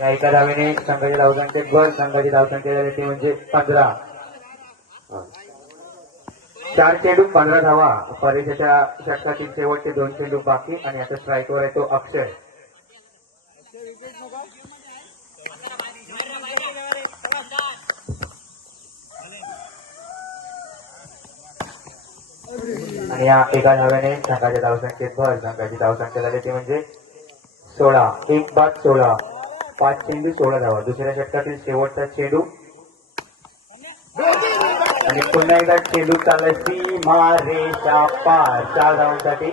या एका धावेने संघाच्या धावसंख्येत भर. संघाची धावसंख्या झाली ती म्हणजे 15. 4 चेंडू 15 धावा. परीक्षेच्या षटकातील शेवटचे 2 चेंडू बाकी आणि आता स्ट्राईकवर आहे तो अक्षय. आणि या एका धाव्याने संघाच्या धावसंख्येत भर. संघाची धावसंख्या झाली ती म्हणजे 16. 1 बाद 16. 5 चेंडू 16 धावा. दुसऱ्या षटकातील शेवटचा चेंडू आणि पुन्हा एकदा चेंडू चाललाय सीमा रेषा पार. 4 धावांसाठी.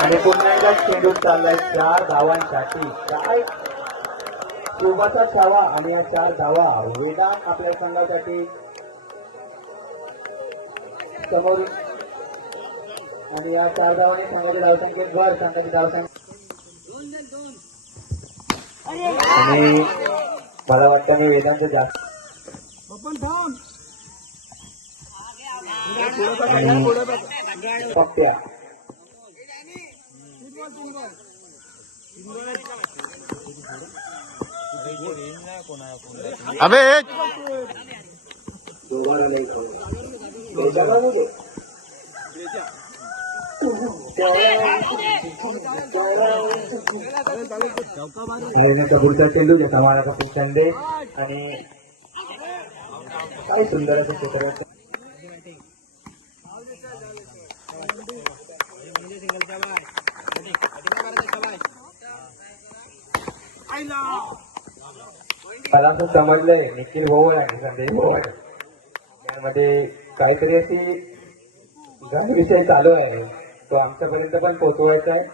आणि पुन्हा एकदा चेंडू चाललाय 4 धावांसाठी. काय सोबतचा धावा आणि या 4 धावा वेदांत आपल्या संघासाठी समोर. आणि या 4 धावांनी संघाची धावसंख्येत भर. संघाची धावसंख्या आणि मला वाटतं मी वेदांत जास्त पक्त्या. अबे कबूलचा चेंडू ज्याचा मला कपूर संदेश. आणि काय सुंदर असं चित्र. मला असं समजलंय निखिल भोवळ आणि संदेश भोवळ यामध्ये काहीतरी अशी विषय चालू आहे तो आमच्यापर्यंत पण पोहोचवायचा आहे.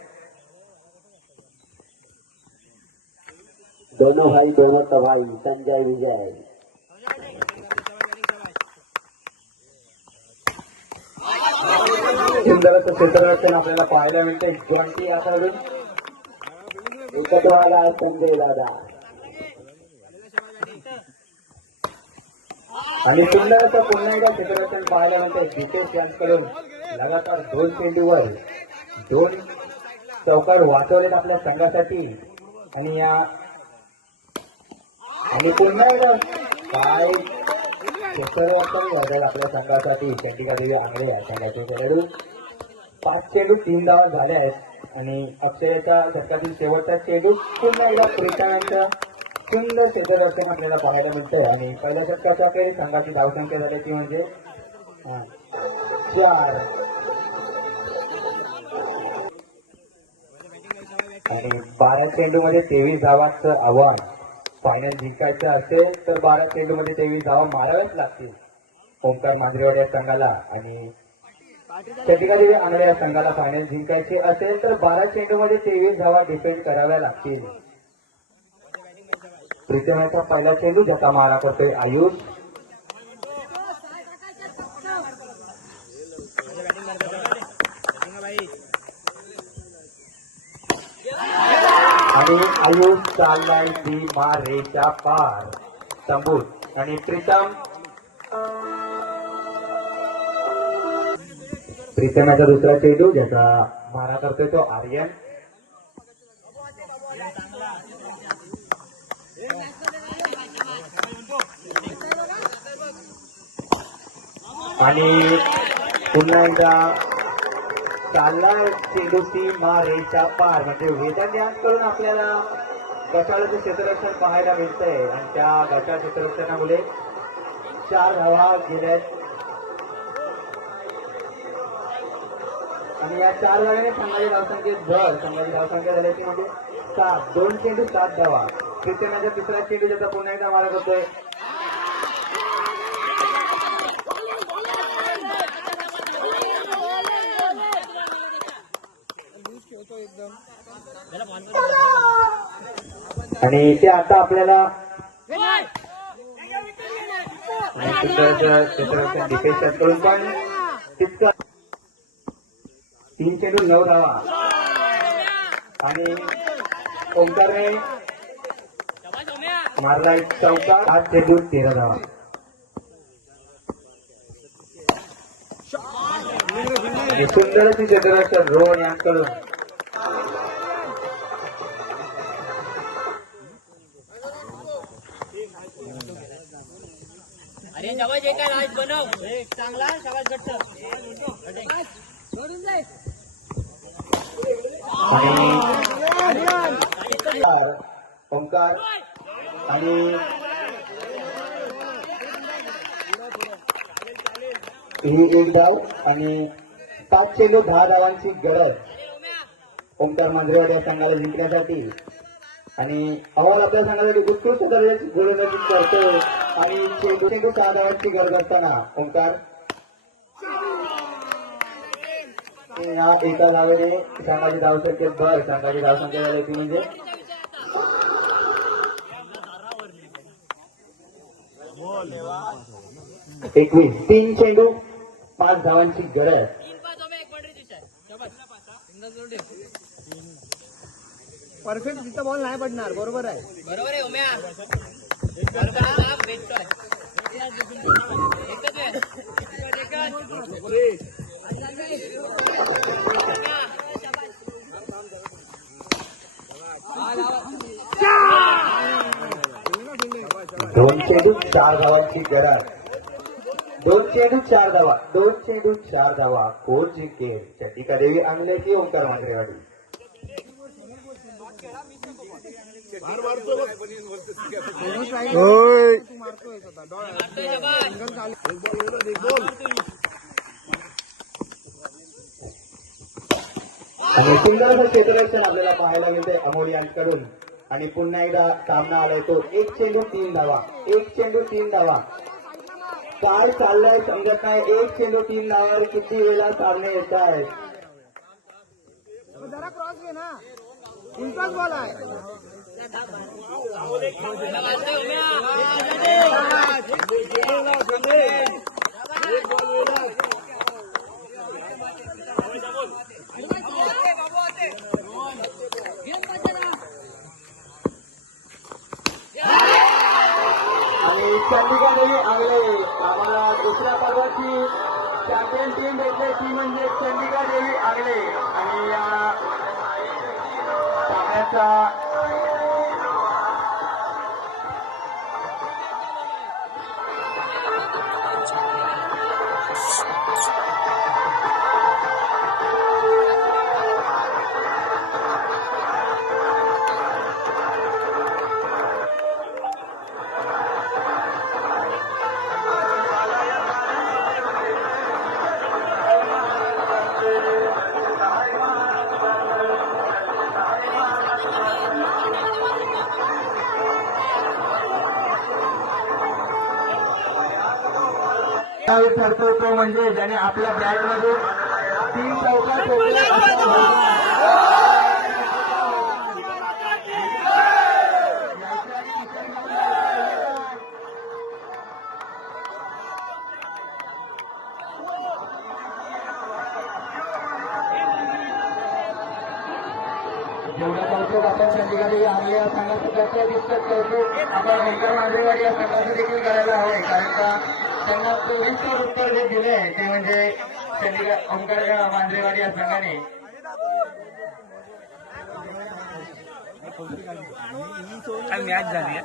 दोनों भाई दोनों तबाई संजय विजय. सुंदर असं क्षेत्ररक्षण आपल्याला पाहायला मिळतंय. जॉन्टी याकडून एकत्र आला आहे संजय दादा. आणि सुंदर असं पुन्हा एकदा क्षेत्ररक्षण पाहायला मिळतंय जितेश यांच्याकडून. लगातार 2 चेंडूवर 2 चौकार वाचवलेत आपल्या संघासाठी. आणि या आणि पुन्हा एकदा काय क्षेत्ररक्षण घडलं आपल्या संघासाठी. चंडिका देवी आंगळे या संघाचे खेळाडू. 5 चेंडू 3 धावा झाल्या आहेत. आणि अक्षयाच्या षटकातील शेवटचा चेंडू पुन्हा एकदा प्रीतांचं सुंदर क्षेत्ररक्षण आपल्याला पाहायला मिळतंय. आणि पहिल्या षटकाच्या अखेर संघाची धावसंख्या झाली ती म्हणजे 4. आणि 12 चेंडू मध्ये 23 धावांचं आव्हान. फायनल जिंकायचं असेल तर 12 चेंडू मध्ये 23 धावा माराव्याच लागतील ओंकार मांजरेवाडी या संघाला. आणि चंडिका देवी आंगळे या संघाला फायनल जिंकायचे असेल तर 12 चेंडू मध्ये 23 धावा डिफेंड कराव्या लागतील. प्रीतमचा पहिला चेंडू ज्याचा मारा करतोय आयुष. आणि आयुष चाललाय सीमा रेषा पार तंबूत. आणि प्रीतमचा दुसरा चेंडू ज्याचा मारा करतोय तो आर्यन. आणि पुन्हा एकदा चालला चेंडू सीमा रेषा पार. म्हणजे वेदांत यांच्याकडून आपल्याला गटाळाचं क्षेत्ररक्षण पाहायला मिळतंय. आणि त्या गटाळ क्षेत्ररक्षणामुळे 4 धावा गेल्यात. आणि या 4 धाव्याने संघाची धावसंख्येत भर. संघाची धावसंख्या झाली ती म्हणजे 7. 2 चेंडू 7 धावा. प्रीतमचा तिसरा चेंडू ज्याचा पुन्हा एकदा मारा करतोय आणि ते आता आपल्याला डिफेन्स करून पण तितकं 3 चेंडू 9 धावा. आणि ओंकारने मारला एक चौका, 8 चेंडू 13 धावा. आणि सुंदर अशी क्षेत्ररक्षण रोहन यांकडून. अरे शाबाश एक आहे राज बनव एक चांगला शाबाश गट्ट आणि ओंकार आणि ही एक धाव आणि 5 चेंडू 10 धावांची गरज ओंकार मांजरेवाडी या संघाला जिंकण्यासाठी. आणि अहवाल आपल्या संघासाठी उत्कृष्ट दर्जाची गोलंदाजी करतो आणि चेंडू 6 धावांची गरज असताना ओंकार या एका धावेने संघाची धावसंख्येत भर. संघाची धावसंख्या झाली ती म्हणजे 21. 3 चेंडू 5 धावांची गरज. परफेक्ट तिथं बॉल नाही पडणार. बरोबर आहे. बरोबर आहे उम्या दोन चेंडू 4 धावांची गरज. 2 चेंडू 4 धावा. 2 चेंडू 4 धावा. कोण जिंकेल? चंडिका देवी आंगले की ओंकार मांजरेवाडी? आणि सुंदर असं क्षेत्ररक्षण आपल्याला पाहायला मिळते अमोल यांकडून. आणि पुन्हा एकदा सामना आलाय तो 1 चेंडू 3 धावा. 1 चेंडू 3 धावा. काय चाललंय समजत नाही. 1 चेंडू 3 धावावर किती वेळा सामने येत आहेत. जरा क्रॉस घे ना. उलटाच बॉल आहे. आणि चंडिका देवी आंगले आम्हाला दुसऱ्या पर्वाची चॅम्पियन टीम भेटली. ती म्हणजे चंडिका देवी आंगले. आणि या सामन्याचा ठरतो तो म्हणजे ज्याने आपल्या बॅट मध्ये 3 चौका ठोकले. जेवढ्या कौतुक आपण चंडिका देवी आंगले या संघाचं करतो तितकंच कौतुक आपण ओंकार मांजरेवाडी या संघाचं देखील करायला हवं. कारण का त्यांना 24 उत्तर जे दिले ते म्हणजे चंडिका ओंकार मांजरेवाडी या संघाने. काय मॅच झाली